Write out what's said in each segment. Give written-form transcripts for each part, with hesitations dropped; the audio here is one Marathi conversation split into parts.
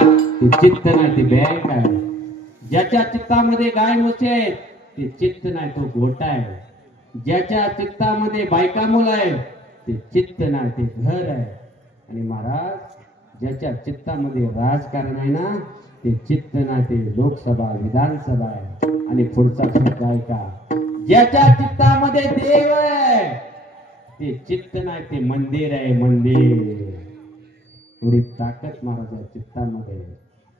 ते चित्त नाही ते बँक आहे. ज्याच्या चित्तामध्ये गाय म्हशी आहेत ते चित्त नाही तो गोटा आहे. ज्याच्या चित्तामध्ये बायका मुलं आहे ते चित्त नाही ते घर आहे. आणि महाराज ज्याच्या चित्तामध्ये राजकारण आहे ना ते चित्त नाही ते लोकसभा विधानसभा आहे. आणि पुढचा शब्द आहे का, ज्याच्या चित्तामध्ये देव आहे ते चित्त नाही ते मंदिर आहे मंदिर. एवढी ताकद महाराज चित्तामध्ये.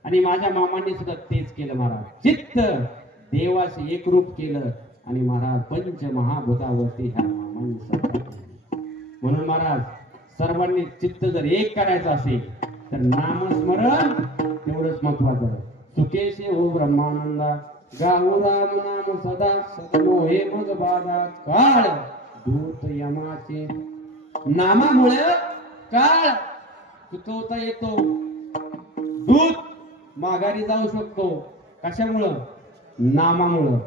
आणि माझ्या मामांनी सुद्धा तेच केलं महाराज, चित्त देवाशी एकरूप केलं. आणि महाराज पंचमहाभूतावरती ह्या मामांनी सत्ता केली. म्हणून महाराज सर्वांनी चित्त जर एक करायचं असेल तर नामस्मरण तेवढंच महत्वाचं आहे. सुखेशे हो ब्रह्मानंदा गाऊ राम नाम सदा मोहे मग बाधा काळ दूत यमाचे. नामामुळे काळ चुकवता येतो, दूत माघारी जाऊ शकतो. कशामुळं? नामामुळं.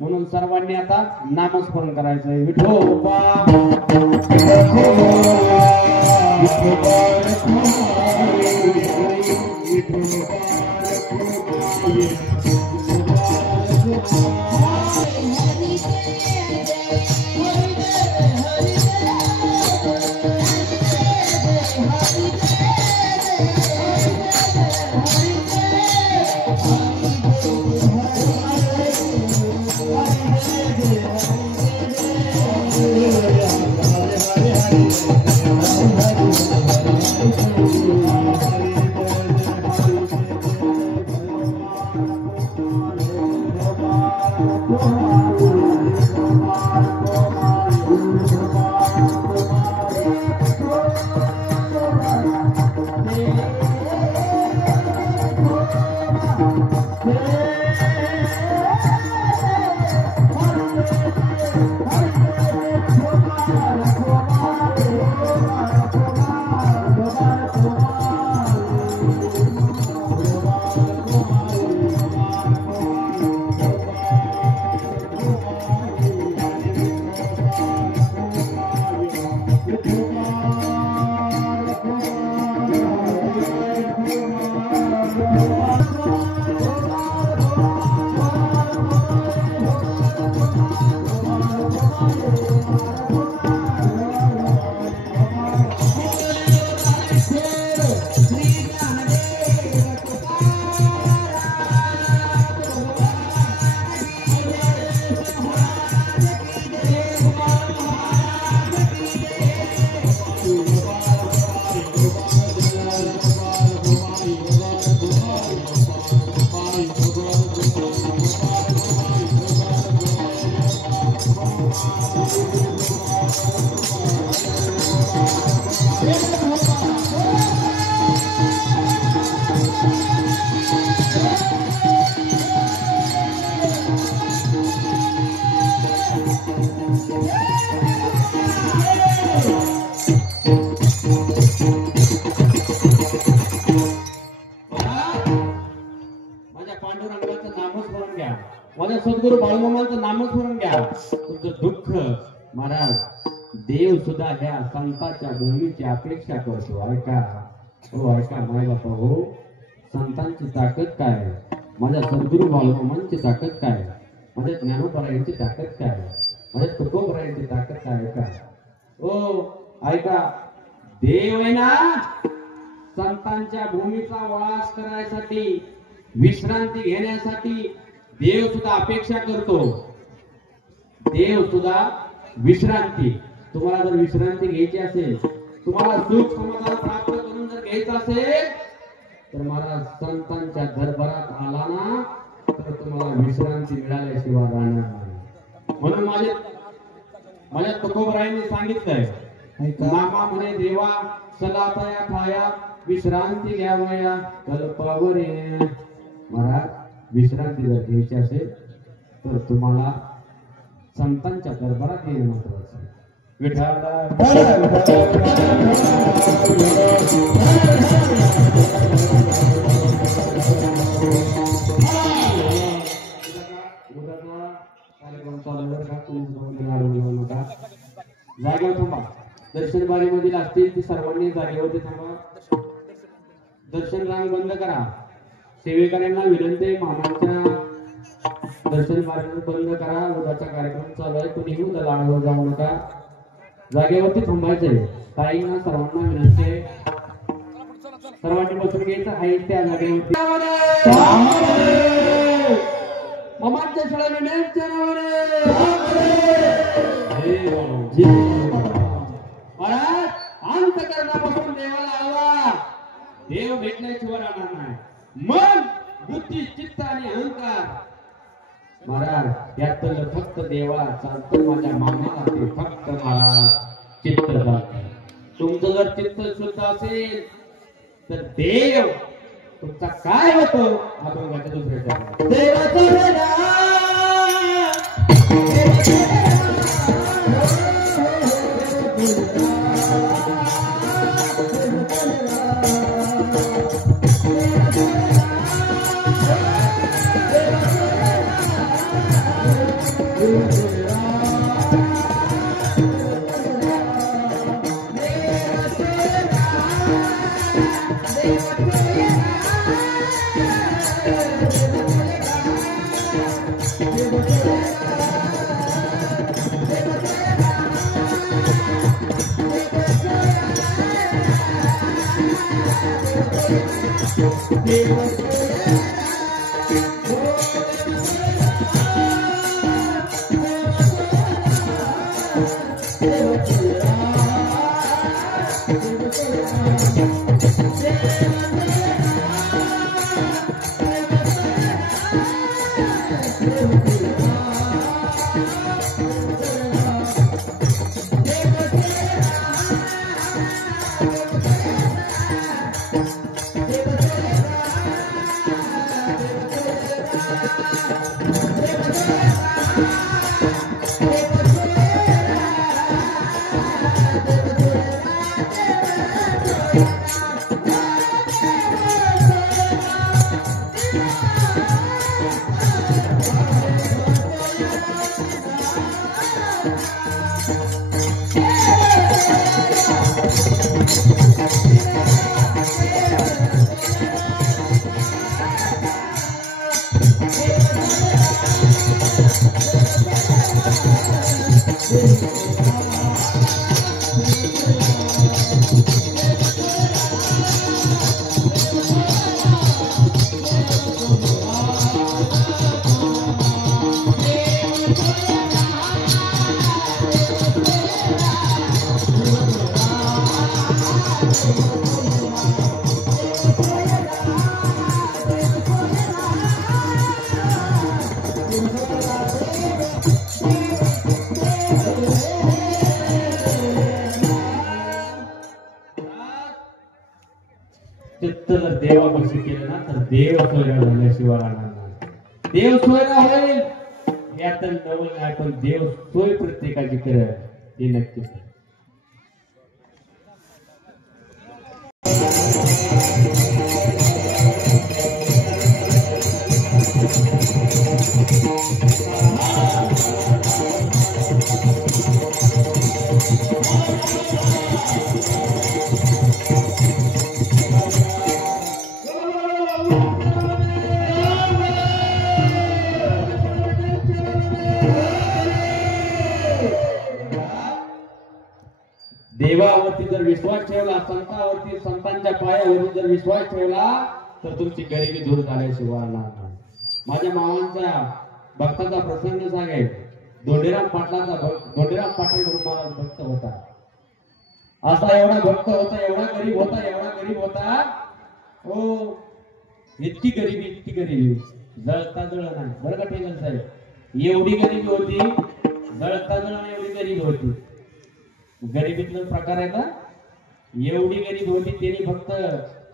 म्हणून सर्वांनी आता नामस्मरण करायचंय. विठोबा माझ्या सद्गुरू बाळूमामांचं नामस्मरण घ्या. तुमचं दुःख महाराज देव सुद्धा ह्या संतांच्या भूमीची अपेक्षा करतो. ऐका हो, ऐका माय बापा हो, संतांची ताकद काय, माझ्या सद्गुरू बाळूमामांची ताकद काय, माझ्या ज्ञानोबरायांची ताकद काय, माझ्या तुकोबरायांची ताकद काय. ऐका हो, ऐका. देव आहे ना संतांच्या भूमीचा वास करायसाठी, विश्रांती घेण्यासाठी देव सुद्धा अपेक्षा करतो. देव सुद्धा विश्रांती, तुम्हाला जर विश्रांती घ्यायची असेल, तुम्हाला सुख समाधान प्राप्त करून जर घ्यायचं असेल तर महाराज संतांच्या दरबारात आला ना तर तुम्हाला विश्रांती मिळाल्याशिवाय राहणार नाही. म्हणून माझ्या तुकोबरायांनी सांगितलंय, नामा म्हणे देवा सदातया ठाया विश्रांती घ्यावया कल्पावरे. महाराज विश्रांती जर घ्यायची असेल तर तुम्हाला संतांच्या दरबारात येणं महत्वाचं आहे. जागेवर थांबा. दर्शन बारी मधील असतील ती सर्वांनी जागेवरती थांबा. दर्शन रांग बंद करा. सेवेकऱ्यांना विनंती आहे, मामांच्या दर्शन कार्यक्रम बंद करा. उद्याचा कार्यक्रम चालू आहे, कुणीही उद्या लाडवर जाऊ नका, जागेवरती थांबायचंय. ताईंना सर्वांना विनंती आहे, सर्वांनी बसून घ्यायचं आहे त्या जागेवरती. मामांच्या शाळा विनंती महाराज, अंतकरणापासून देवाला हवा. देव भेटल्याशिवाय राहणार नाही. मन, बुद्धी, चित्त आणि अहंकार महाराज यातलं फक्त देवा चालतं. माझ्या मामाला ते फक्त महाराज चित्त चालतं. तुमचं जर चित्त शुद्ध असेल तर देव तुमचा काय होतो हा बघायचं दुसऱ्याच्या देवाचा चित्त जर देवापाशी केलं ना तर देव सोयरा झाल्याशिवाय राहणार नाही. देव सोयरा होईल यात नवल नाही, पण देव सोय प्रत्येकाची करेल हे नक्कीच. देवावरती जर विश्वास ठेवला, संतांवरती, संतांच्या पायावरती जर विश्वास ठेवला तर तुमची गरिबी दूर झाल्याशिवाय नाही. माझ्या मामांचा भक्ताचा प्रसंग सांगेल. धोंडीराम धोंडीराम पाटील म्हणून मला भक्त होता. असा एवढा भक्त होता, एवढा गरीब होता, एवढा गरीब होता. हो, इतकी गरिबी जळता जळ नाही बरं का टेलर साहेब. एवढी गरिबी होती, जळता जळ एवढी गरिबी होती. गरिबीतला प्रकार आहे ना, एवढी गरीब होती. त्यांनी फक्त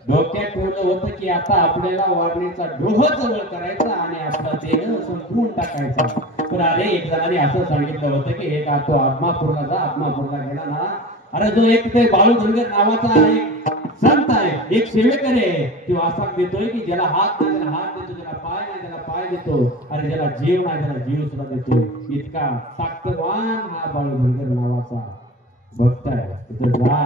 डोक्यात ठेवलं होतं की आता आपल्याला वाढण्याचा डोह जवळ करायचा आणि आपला देह संपवून टाकायचा. पण अरे एक जणांनी असं सांगितलं होतं की एक तो आत्मापूरला जा, आत्मापूरला गेला ना, अरे जो एक ते बाळू धनगर नावाचा एक संत आहे, एक सेवेकरी आहे, तो असा देतोय की ज्याला हात नाही त्याला हात देतो, ज्याला पाय नाही त्याला पाय देतो, अरे ज्याला जीव नाही त्याला जीव सुद्धा देतोय. इतका ताकदवान हा बाळू धनगर नावाचा भक्त आहे. तिथं जा,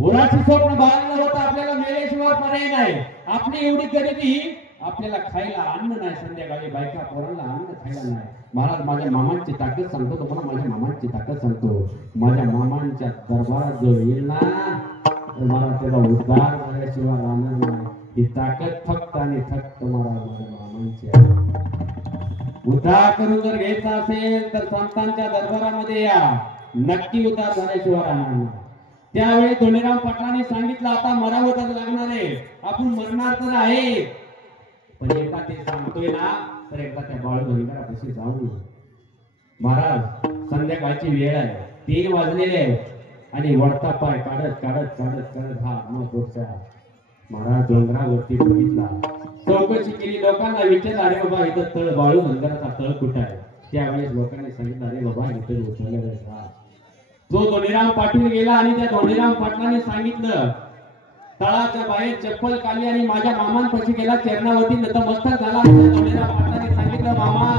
उराची स्वप्न बाळगलं होतं आपल्याला मेल्याशिवाय पर्याय नाही. आपली एवढी गरिबी, आपल्याला खायला अन्न नाही, संध्याकाळी बायका पोरांना अन्न खायला नाही. महाराज माझ्या मामांची ताकद सांगतो तुम्हाला, माझ्या मामांची ताकद सांगतो. माझ्या मामांच्या दरबारात जो येईल ना तर मला त्याला उद्धार झाल्याशिवाय राहणार नाही. ही ताकद फक्त आणि फक्त महाराज माझ्या मामांची आहे. उद्धार करून जर घ्यायचा असेल तर संतांच्या दरबारामध्ये या, नक्की उद्धार झाल्याशिवाय राहणार नाही. त्यावेळी धोंडीराम पाटलांनी सांगितलं आता मरावतच लागणार आहे, आपण मरणार तर आहे, पण एकदा ते सांगतोय ना तर एकदा त्या बाळू धनगरापाशी जाऊ. महाराज संध्याकाळची वेळ आहे, 3 वाजलेले आहे आणि वरता पाय काढत काढत काढत काढत हा मोठा महाराज डोंगरावरती बघितला. चौकशी केली, लोकांना विचारलं अरे बाबा इथं तळ बाळू धनगराचा तळ कुठं आहे. त्यावेळेस लोकांनी सांगितलं अरे बाबा इथे उचललेलं आहे. जो धोंडीराम पाटील गेला आणि त्या धोंडीराम पाटलांनी सांगितलं, तळाच्या बाहेर चप्पल काढली आणि माझ्या मामांपाशी गेला, चरणावरती नतमस्तक झाला. धोंडीराम पाटलांनी सांगितलं मामा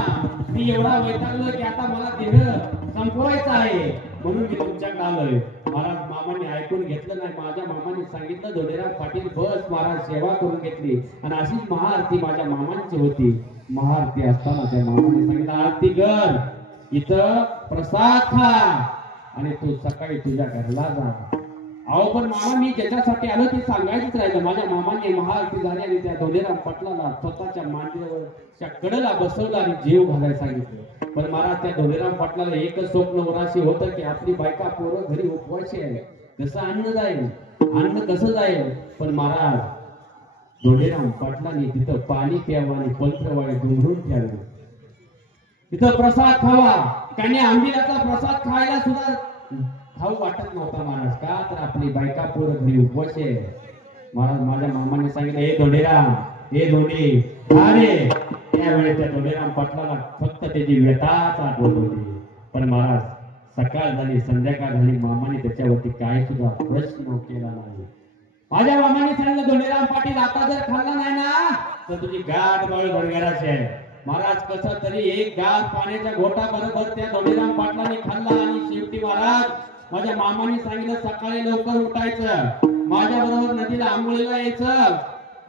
मी एवढा वैतागलो की आता मला देह संपवायचा आहे, म्हणून मी तुमच्याकडे आलोय. महाराज मामांनी ऐकून घेतलं नाही. माझ्या मामांनी सांगितलं धोंडीराम पाटील बस. महाराज सेवा करून घेतली आणि अशीच महाआरती माझ्या मामांची होती. महाआरती असताना त्या मामांनी सांगितलं आरती कर, इथं प्रसाद खा आणि तू सकाळी तुझ्या घरला जा. अहो पण मामा मी ज्याच्यासाठी आलो ते सांगायचंच राहिलं. माझ्या मामाने महाआरती झाली आणि त्या धोंडीराम पाटलाला स्वतःच्या मांडीवरच्या कडेला बसवलं आणि जीव घालायला सांगितलं. पण महाराज त्या धोंडीराम पाटलाला एकच स्वप्न उराशी होतं की आपली बायका पोरं घरी उपवाशी आहे, कसं अन्न जाईल, अन्न कसं जाईल. पण महाराज धोंडीराम पाटलांनी तिथं पाणी प्यावं आणि पंत्रवाळी डोंगरून प्यावे, तिथं प्रसाद खावा. त्याने आंबिलाचा प्रसाद खायला सुद्धा खाऊ वाटत नव्हता महाराज, का तर आपली बायका पोरं घरी उपवाशी आहे. महाराज माझ्या मामाने सांगितलं हे धोंडीराम, हे धोंडी अरे. त्यावेळेस त्या धोंडीराम पाटलाला फक्त त्याची व्यथाच आठवत होती. पण महाराज सकाळ झाली, संध्याकाळ झाली, मामाने त्याच्यावरती काय सुद्धा प्रश्न केला नाही. माझ्या मामाने सांगितलं धोंडीराम पाटील आता जर खाल्ला नाही ना तर तुझी गाठ बाळू धनगराची आहे. महाराज कसं तरी एक गाठ पाण्याच्या घोटा बरोबर त्या धोंडीराम पाटलांनी खाल्ला आणि शेवटी महाराज माझ्या मामाने सांगितलं सकाळी लवकर उठायचं, माझ्या बरोबर नदीला आंघोळीला यायचं,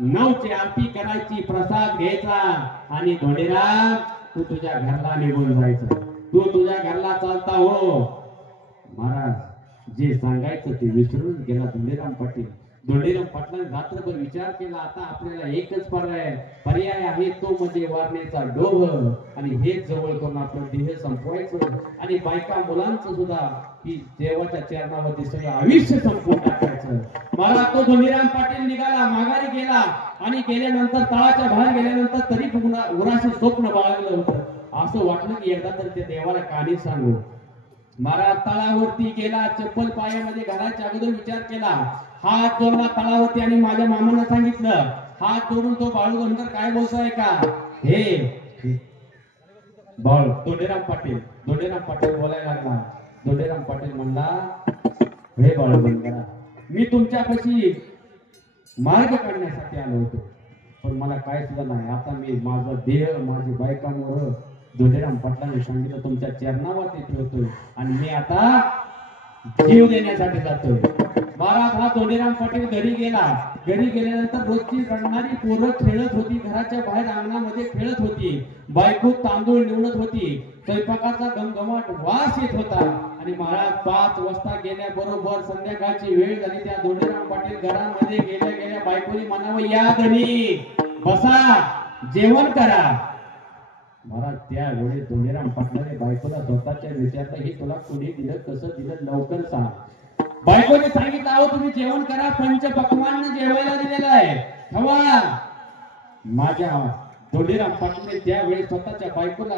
9ची आरती करायची, प्रसाद घ्यायचा आणि धोंडीराम तू तुझ्या घरला निघून जायचं, तू तुझ्या घरला चालता हो. महाराज जे सांगायचं ते विसरून गेला धोंडीराम पाटील. धोंडीराम पाटलांनी रात्रभर विचार केला, आता आपल्याला एकच पर्याय आहे, तो म्हणजे वारण्याचा डोह आणि हेच जवळ करून आपलं देह संपवायचं आणि बायका मुलांचं सुद्धा की देवाच्या चरणावरती सगळं आयुष्य संपवून टाकायचं. मला तो धोंडीराम पाटील निघाला, माघारी गेला आणि गेल्यानंतर तळाच्या बाहेर गेल्यानंतर तरी उराशी स्वप्न बाळगलं होतं. असं वाटलं की एकदा तर त्या देवाला कहाणी सांगू. महाराज तळावरती गेला, चप्पल पायामध्ये घालायच्या अगोदर विचार केला, हात जोडला तळावरती आणि माझ्या मामांना सांगितलं, हात जोडून तो बाळू धनगर काय बोलतोय का हे बाळू. धोंडीराम पाटील बोलायला लागला. धोंडीराम पाटील म्हणला हे बाळू धनगरा मी तुमच्यापाशी मार्ग काढण्यासाठी आलो होतो, पण मला काय सुद्धा नाही. आता मी माझा देह माझी बायका मोर धोंडीराम पाटलांनी सांगितलं तुमच्या चरणावरती ठेवतोय आणि मी आता जीव देण्यासाठी जातोय. महाराज हा धोंडीराम पाटील घरी गेला. घरी गेल्यानंतर रोजची रडणारी पोरं खेळत होती, घराच्या बाहेर अंगणामध्ये खेळत होती, बायको तांदूळ निवडत होती, स्वयंपाकाचा घमघमाट वास येत होता आणि महाराज 5 वाजता गेल्याबरोबर संध्याकाळची वेळ झाली. त्या धोंडीराम पाटील घरामध्ये गेल्या गेल्या बायकोनी म्हणावं या धनी बसा जेवण करा. महाराज त्यावेळेस धोंडीराम पाटलाने बायकोला स्वतःच्या विचारलं, हे तुला कोणी दिलं, कसं दिलं, लवकर सांग. बायकोने सांगितलं, अहो तुम्ही जेवण करा, पंच पक्वान्न जेवायला दिलेलं आहे, खवा. माझ्या धोंडीराम पाटलाने त्यावेळेस स्वतःच्या बायकोला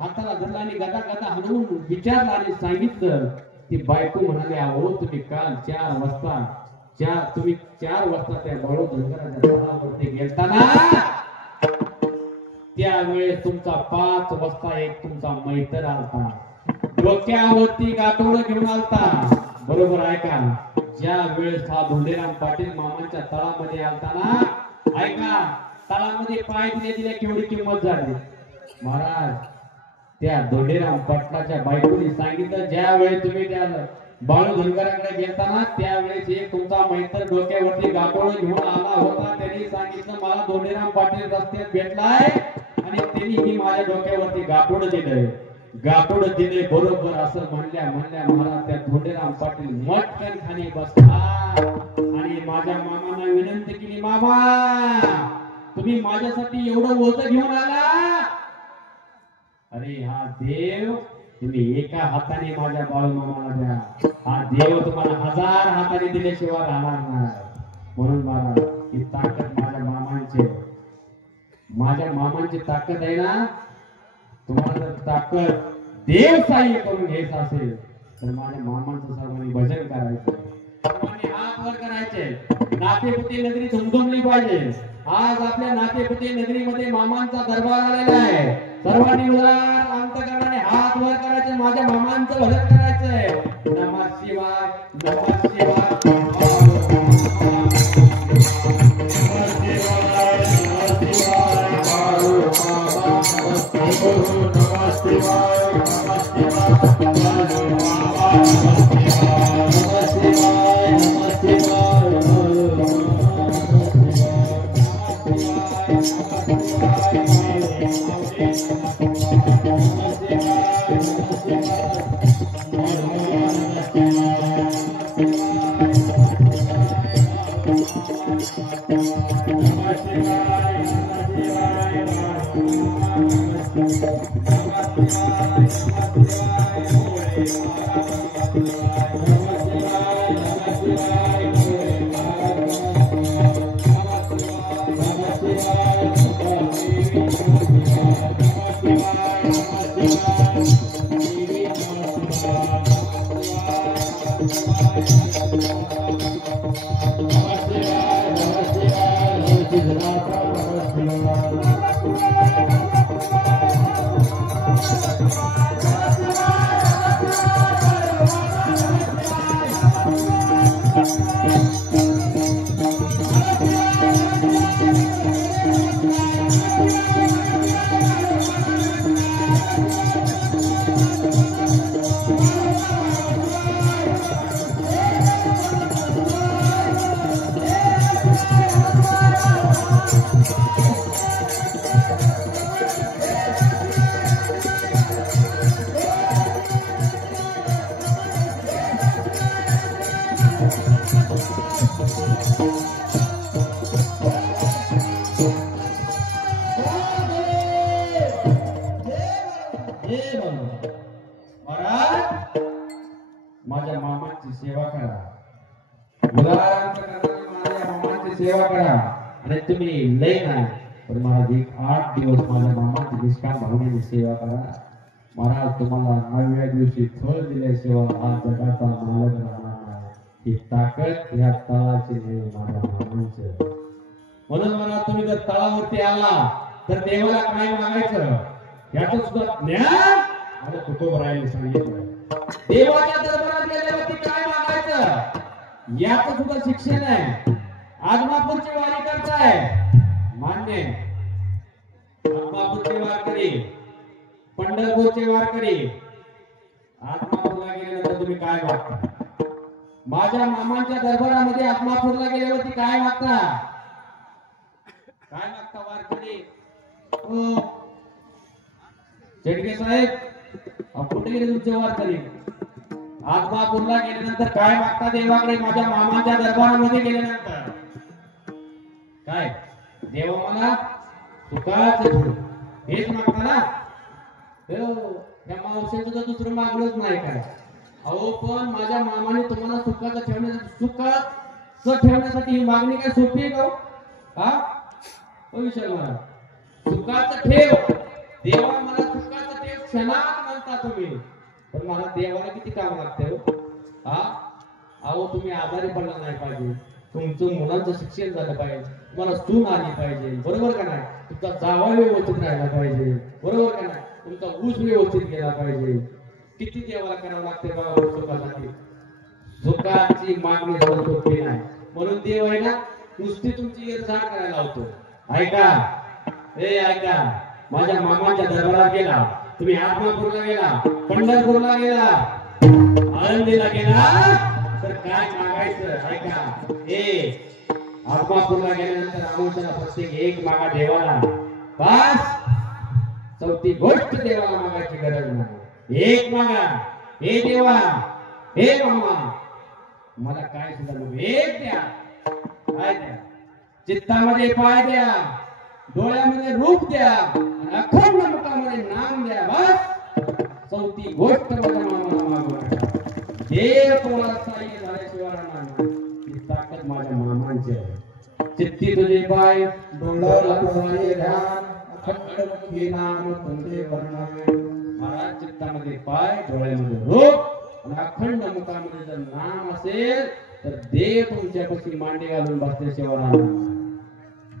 हाताला धरला आणि गदा गदा हलवून विचारलं आणि सांगितलं. ती बायको म्हणाली, अहो तुम्ही काल 4 वाजता त्या बाळू धनगराच्या तळावरती गेलताना त्यावेळेस तुमचा 5 वाजता एक तुमचा मैत्र आलता, डोक्यावरती गाठोडं घेऊन आलता. बरोबर आहे का? ज्या वेळेस हा धोंडीराम पाटील मामांच्या तळामध्ये आलताना ऐका, तळामध्ये पाय दिले केवढी किंमत झाली. महाराज त्या धोंडीराम पाटलाच्या बायकोने सांगितलं, ज्या वेळेस तुम्ही त्या बाळू धनगराकडे गेलताना त्यावेळेस एक तुमचा मैत्र डोक्यावरती गाठोड घेऊन आला होता. त्यांनी सांगितलं मला धोंडीराम पाटील रस्त्यात भेटलाय आणि त्यांनी ही माझ्या डोक्यावरती गाठोड दिलंय. गाठोड दिले बरोबर असं म्हणल्या मला त्या धोंडीराम पाटील मटकन खाली बसला आणि माझ्या मामांना विनंती केली, मामा तुम्ही माझ्यासाठी एवढं ओझं घेऊन आला. अरे हा देव तुम्ही एका हाताने माझ्या बाळू मामाला द्या, हा देव तुम्हाला 1000 हाताने दिल्याशिवाय राहणार नाही. म्हणून मला ही ताकद माझ्या मामांची ताकद आहे ना. तुम्हाला जर ताकद देव सहाय्य करून घ्यायचं असेल तर माझ्या मामांचं सर्वांनी भजन करायचं, सर्वांनी हात वर करायचे. नातेपुते नगरी झुमझुमली पाहिजे. आज आपल्या नातेपुते नगरीमध्ये मामांचा दरबार आलेला आहे. सर्वांनी अंतकरणाने हात वर करायचे, माझ्या मामांचं भजन करायचंय. नमः शिवाय नमः शिवाय माझ्या मामांची सेवा करा, माझ्या मामांची सेवा करा. आणि तुम्ही लय नाही पण महाराज 8 दिवस माझ्या मामाची निष्काम भावनेने सेवा करा. महाराज तुम्हाला 9व्या दिवशी फळ दिल्याशिवाय हा जगाचा मालक राहणार नाही. ही ताकद ह्या तळाची नाही माझ्या मामांची. म्हणून मला तुम्ही जर तळावरती आला तर देवाला काय मागायचं याचं सुद्धा ज्ञान आणि तुकोबरायला सांगितलं. देवाच्या दरबारात गेल्यावरती काय मागायचं याचं सुद्धा शिक्षण आहे. आदमापूरची वारी करताय मान्य, आदमापूरचे वारकरी, पंढरपूरचे वारकरी, आदमापूरला गेल्यानंतर तुम्ही काय मागता? माझ्या मामांच्या दरबारामध्ये आदमापूरला गेल्यावरती काय मागता? काय मागता वारकरी? शेडगे साहेब कुठे गेले तुमचे वारकरी? आदमापूरला गेल्यानंतर काय मागता देवाकडे? माझ्या मामांच्या दरबारामध्ये गेल्यानंतर काय देव मला सुखाचं हेच मागता ना? त्या मावशीचं तर दुसरं मागलंच नाही काय. अहो पण माझ्या मामाने तुम्हाला सुखाचं ठेवण्यासाठी ही मागणी काय सोपी आहे का? हा विचार मला सुखाचं ठेव. देवा मला सुखाचं ठेव क्षणात म्हणता तुम्ही, पण मला देवाला किती काम लागते हा? अहो तुम्ही आजारी पडला नाही पाहिजे, तुमचं मुलांचं शिक्षण झालं पाहिजे, तुम्हाला सून आली पाहिजे, बरोबर का नाही? तुमचा जावा व्यवस्थित राहिला पाहिजे, बरोबर का नाही? तुमचा ऊस व्यवस्थित गेला पाहिजे. किती देवाला करावं लागते बाबा सुखासाठी? सुखाची मागणी सोपी नाही. म्हणून देव आहे ना नुसती तुमची इर्षा करायला लावतो. ऐका ऐका, माझ्या मामाच्या दरबारात गेला तुम्ही, आदमापूरला गेला, पंढरपूरला गेला, आळंदीला गेला तर काय मागायचं ऐका. आत्मापूरला गेल्यानंतर आमोशाला प्रत्येक एक मागा देवाला. बस चौथी गोष्ट देवाला मागायची गरज नाही. एक मागा. हे देवा, हे मामा, मला काय सुद्धा नको, एक द्या. काय द्या? चित्तामध्ये पाय द्या, डोळ्यामध्ये रूप द्या, अखंड मुखामध्ये नाम द्या. बस चौथी गोष्ट माझ्या मामाला मागू नका. देव तुम्हाला साह्य झाल्याशिवाय राहणार नाही. ती ताकद माझ्या मामांची आहे. चित्ती तुझे पाय, डोळ्यामध्ये ध्यान, अखंड मुखी नाम तुमचे वर्णावे. महाराज चित्तामध्ये पाय, डोळ्यामध्ये रूप आणि अखंड मुखामध्ये जर नाम असेल तर देव तुमच्यापाशी मांडी घालून बसल्याशिवाय राहणार नाही.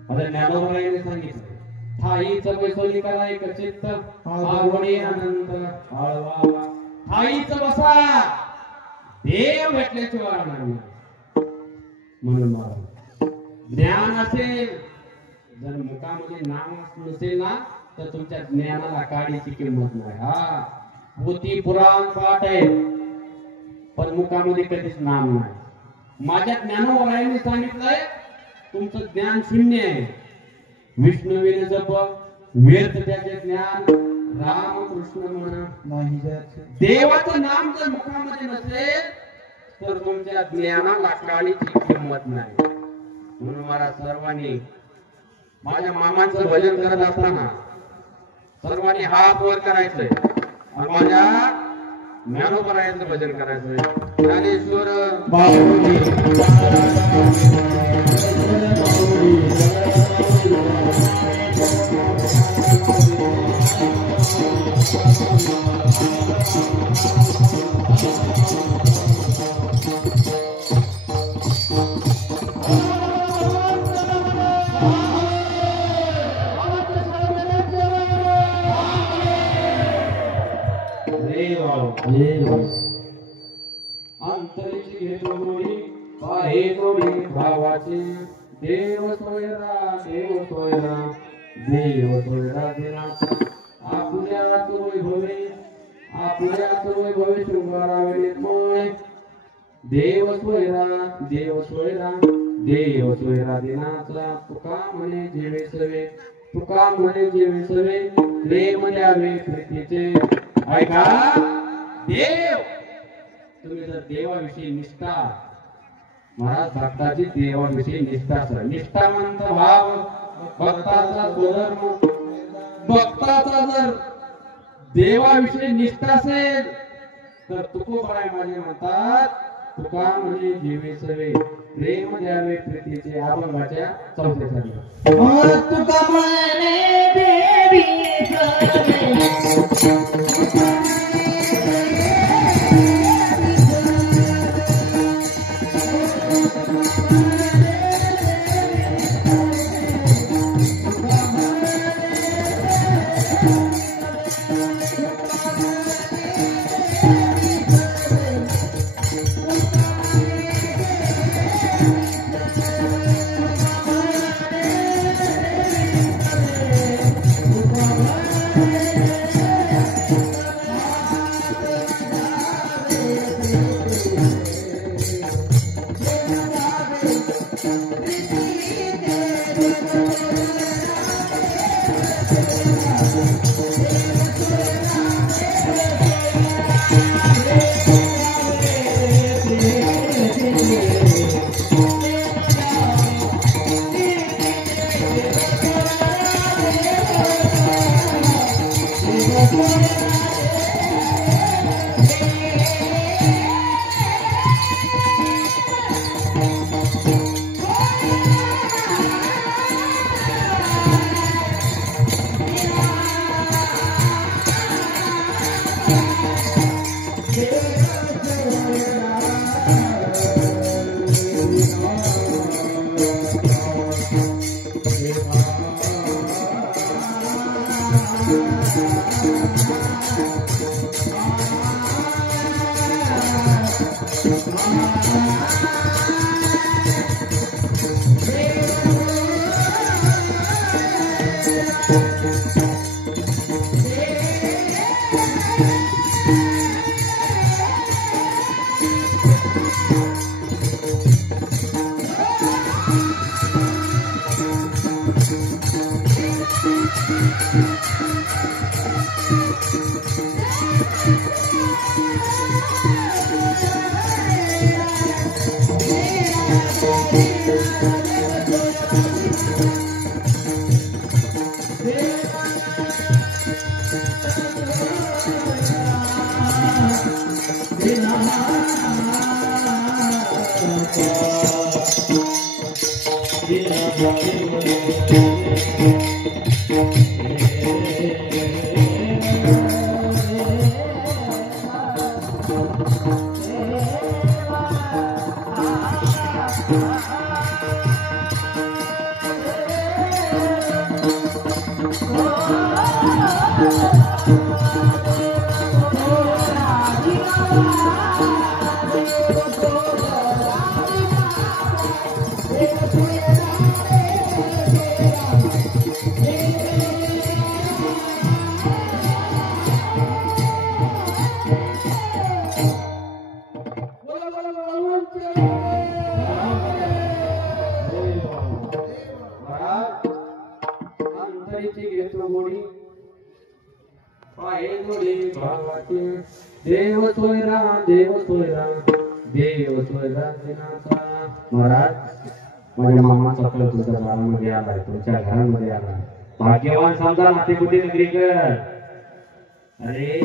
माझ्या ज्ञानोबाईने सांगितलं, ठाईच बैसोली करा एक चित्त, आगोणी अनंत आळवा. ठाईच बसा, देव भेटल्याशिवाय राहणार नाही. म्हणून महाराज ज्ञान असेल, जर मुखामध्ये नाम नसेल ना तर तुमच्या ज्ञानाला काडीची किंमत नाही. हा पोथी पुराण पाठ आहे पण मुखामध्ये कधीच नाम नाही. माझ्या ज्ञानोबाईने सांगितलंय तुमचं ज्ञान शून्य आहे. विष्णुवीर जप, व्यर्थ त्याचे ज्ञान, राम कृष्ण म्हणा नाही. देवाचं नाम जर मुखामध्ये नसेल तर तुमच्या ज्ञानाला काडीची किंमत नाही. म्हणून मला सर्वांनी माझ्या मामांचं भजन करत असताना सर्वांनी हात वर करायचंय आणि माझ्या ज्ञानोबाईंचं भजन करायचंय. ज्ञानेश्वर बाबूजी अंतरिक्ष घेतो मोडी पाहे तोडी भावाचे. देव सोयरा, देव सोयरा, देव सोयरा दिनाचा. आपल्याच वैभवे, आपल्याच वैभवे शृंगारावे मोय. देव सोयरा, देव सोयरा, देव सोयरा दिनाचा. तुका म्हणे जेवे सवे, तुका म्हणे जेवे सवे, प्रेम द्यावे प्रीतीचे. ऐका, देव तुम्ही जर देवाविषयी निष्ठा, महाराज भक्ताची देवाविषयी निष्ठा असेल, निष्ठावंत भाव, भक्ताचा धर्म, भक्ताचा जर देवाविषयी निष्ठा असेल तर तुकोबाई माझे म्हणतात, तुका म्हणे जेवे सवे, प्रेम द्यावे प्रीतीचे. अभंगाच्या चौथ्या साठी तुका म्हणे देवी देव सोयरा देव सोयरा देव सोयरा दिनाचा. महाराज माझ्या मामाचा कळ तुमच्या घरामध्ये आलाय, तुमच्या घरामध्ये आला. भाग्यवान समजा नाते कुठे नगरीकर. अरे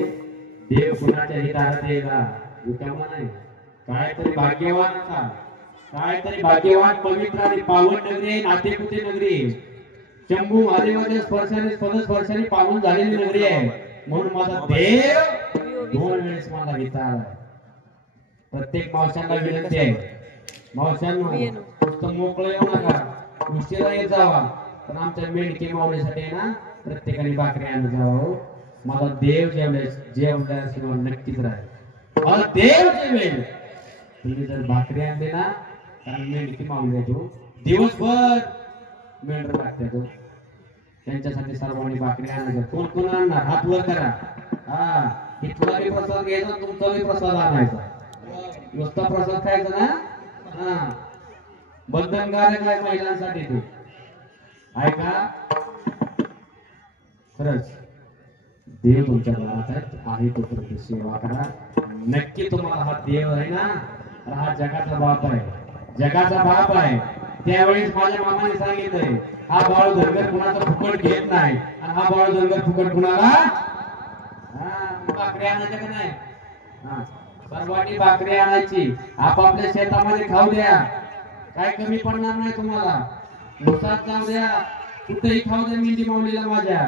देव कुणाच्या हिताला देगा रिकामा नाही. काहीतरी भाग्यवान असा, काहीतरी भाग्यवान पवित्र आणि पावन नगरी, नाते कुठे नगरी. शंभू महादेवाच्या स्पर्शाने पदस्पर्शाने पावन झालेली नगरी आहे. म्हणून माझा देव 2 वेळेस मला घेता आलाय. प्रत्येक मावशांना विनंती आहे, मावशांनो नुसतं मोकळं येऊ नका, उशिरा येत जावा, पण आमच्या मेंढकी मावळीसाठी ना प्रत्येकाने भाकरी आणत जावं. मला देव जेवल्याशिवाय नक्कीच राहील. मला देव जेवेल. तुम्ही जर भाकरी आणली ना, कारण मेंढकी मावळी तो दिवसभर मेंढर लागते तो, त्यांच्यासाठी सर्वांनी भाकरी आणायच्या. कोण कोण आणणार हात वर करा. हा इथला बी प्रसाद घ्यायचा, तुमचा बी प्रसाद आणायचा. नुसता प्रसाद खायचा ना. हा बंधनकारक आहे महिलांसाठी तू ऐका. खरंच देव तुमच्या घरात आहे, तो तुमची सेवा करा. नक्की तुम्हाला हा देव आहे ना, हा जगाचा बाप आहे, जगाचा बाप आहे. त्यावेळेस माझ्या मामाने सांगितलंय, हा बाळू धनगर कुणाचा फुकट घेत नाही, आणि हा बाळू धनगर फुकट कुणाला भाकरी आणायच्या का नाही. सर्वांनी भाकरी आणायची, आपापल्या शेतामध्ये खाऊ द्या, काय कमी पडणार नाही तुम्हाला. नुसार जाऊ द्या, कुठेही खाऊ द्या मेंढी माऊलीला माझ्या.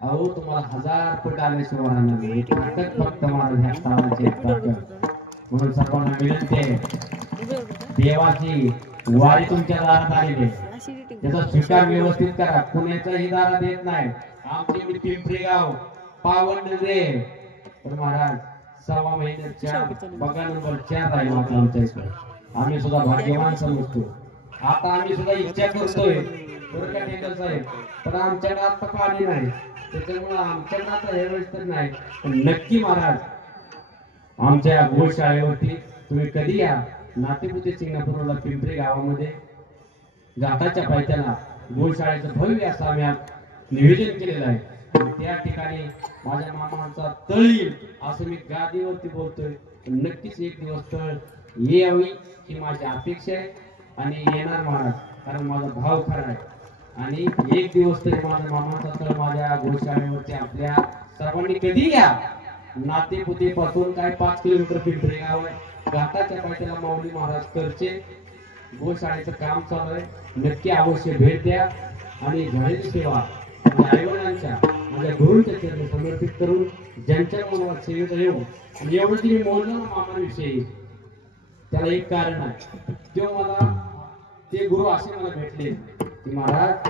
अहो तुम्हाला 1000 पट आल्याशिवाय राहणार नाही. ताकद फक्त माझ्या ह्या तालाची ताकद. म्हणून सर्वांना विनंती आहे, देवाची वारी तुमच्या दारात आलेली आहे, त्याचा स्वीकार व्यवस्थित करा. कुणाच्याही दारात येत नाही. आमची पिंपरी गाव पावन नगरे. पण महाराज 6 महिन्याच्या बघा नंबर 4 राहिला आमच्या इकडे. आम्ही सुद्धा भाग्यवान समजतो. आता आम्ही सुद्धा इच्छा करतोय बरं का टेकर साहेब, पण आमच्याकडे आता पाणी नाही, त्याच्यामुळे आमच्याकडे आता हे वेळेस तर नाही. पण नक्की महाराज आमच्या गोशाळेवरती तुम्ही कधी या. नातेपुते सिंगापूरला पिंपरी गावामध्ये घाटाच्या पायथ्याला गोशाळेचं भव्य असं आम्ही नियोजन केलेलं आहे. त्या ठिकाणी माझ्या मामांचा तळ येईल असं मी गादीवरती बोलतोय. नक्कीच एक दिवस तळ यावी ही माझी अपेक्षा आहे, आणि येणार महाराज, कारण माझा भाव खरा आहे. आणि एक दिवस तरी माझ्या मामाचा तळ माझ्या गोशाळेवरती आपल्या सर्वांनी कधी या. नातेपुते पासून काय 5 किलोमीटर पिंपरी गाव आहे. घाटाच्या पायथ्याला माऊली महाराज करचे गोशाळेचं काम चालू आहे. नक्की अवश्य भेट द्या. आणि झालेली सेवा आईवडिलांच्या माझ्या गुरूंच्या चरणी समर्पित करून ज्यांच्या मनात सेवेत येऊ. आणि एवढं तुम्ही बोललो ना मामाविषयी, त्याला एक कारण आहे. तो मला ते गुरु असे मला भेटले की महाराज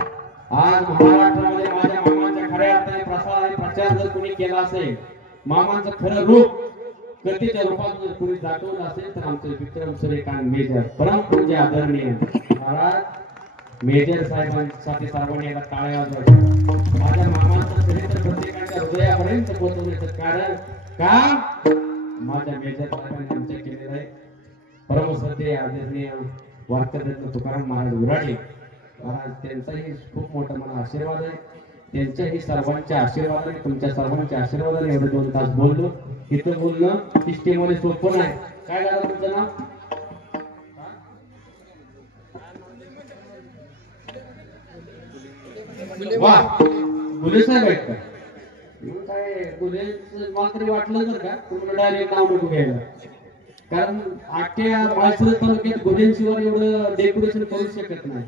आज महाराष्ट्रामध्ये माझ्या मामांच्या खऱ्या अर्थाने प्रसार आणि प्रचार जर कोणी केला असेल, मामांचं खरं रूप कथेच्या रूपात जर कोणी दाखवलं असेल, तर आमचे विक्रम सूर्यकांत मेजर परमपूज्य आदरणीय महाराज मेजर साहेबांसाठी सर्वांनी याला टाळ्या वाजवायच्या. माझ्या मामांचं चरित्र प्रत्येकाच्या हृदयापर्यंत पोहोचवण्याचं कारण का माझ्या मेजर साहेबांनी आमच्या केलेलं आहे. परमश्रद्धेय आदरणीय वारकरी तुकाराम महाराज उराडे महाराज त्यांचाही खूप मोठा मला आशीर्वाद आहे. त्यांच्याही सर्वांच्या आशीर्वादाने तुमच्या सर्वांच्या आशीर्वादाने एवढे 2 तास बोललो. इथं बोलणं सिस्टीममध्ये सोपं नाही. काय झालं तुमचं नाव? वा गुले साहेब आहेत का? मग काय गुलेचं मला तरी वाटलं जर का तुम्हाला डायरेक्ट नाव नको घ्यायला. कारण अख्ख्या माळशिरस तालुक्यात गुलेंशिवाय एवढं डेकोरेशन करू शकत नाही.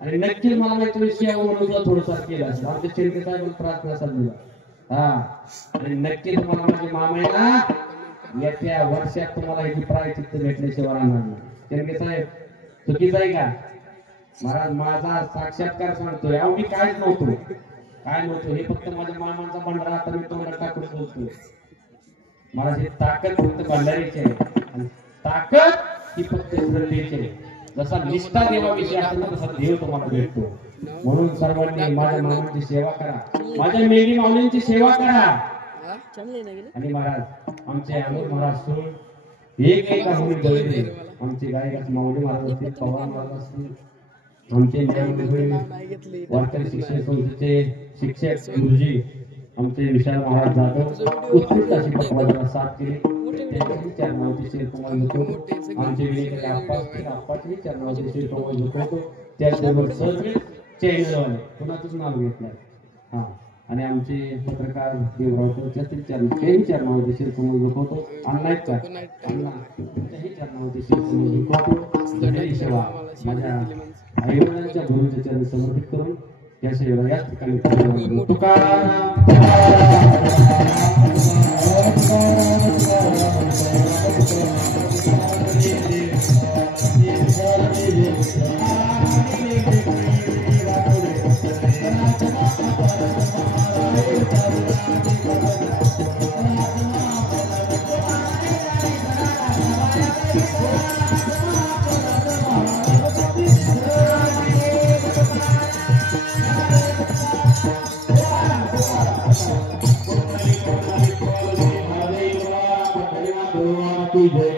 आणि नक्की मला माहिती विषय म्हणून थोडंसं केलं असं आमच्या शेळके साहेब त्रास नसाल दिला. हा आणि नक्की तुम्हाला माझे मामाला येत्या वर्षात तुम्हाला याची प्रायचित्त भेटल्याशिवाय राहणार नाही. शेळके साहेब चुकीचं आहे का? महाराज माझा साक्षात्कार सांगतोय. अहो मी कायच नव्हतो हे फक्त माझ्या मामांचा भंडारा आता मी तोंडात टाकून बोलतोय. महाराज ही ताकद फक्त भंडारीची आहे आणि ताकद ही फक्त श्रद्धेची आहे. जसा निष्ठा देवाविषयी असेल तसा देव तुम्हाला भेटतो. म्हणून सर्वांनी माझ्या मामांची सेवा करा, माझ्या मेघी माऊलींची सेवा करा. आणि महाराज आमचे अमोल महाराज सोड एक आम्ही बघितले. आमचे गायक माऊली महाराज असतील, पवार महाराज असतील, आमचे वारकरी शिक्षण संस्थेचे शिक्षक गुरुजी आमचे विशाल महाराज जाधव उत्कृष्ट अशी पकवाजाला साथ केली. त्यांच्याही चरणावरती शिरकुमार झुकवतो. आमचे विनय आप्पाचेही चरणावरती शिरकुमार झुकवतो. त्याचबरोबर सर्व चॅनलवाले कुणाचंच नाव घेत नाही. हा आणि आमचे पत्रकार देवराव त्यातील त्यांच्याही चरणावरती शिरकुमार झुकवतो. अण्णा आहेत का? अण्णा त्यांच्याही चरणावरती शिरकुमार झुकवतो. धन्यवाद सेवा माझ्या आईवडिलांच्या गुरुच्या चरणी समर्पित करून या सेवेला याच ठिकाणी तुकाराम तुझे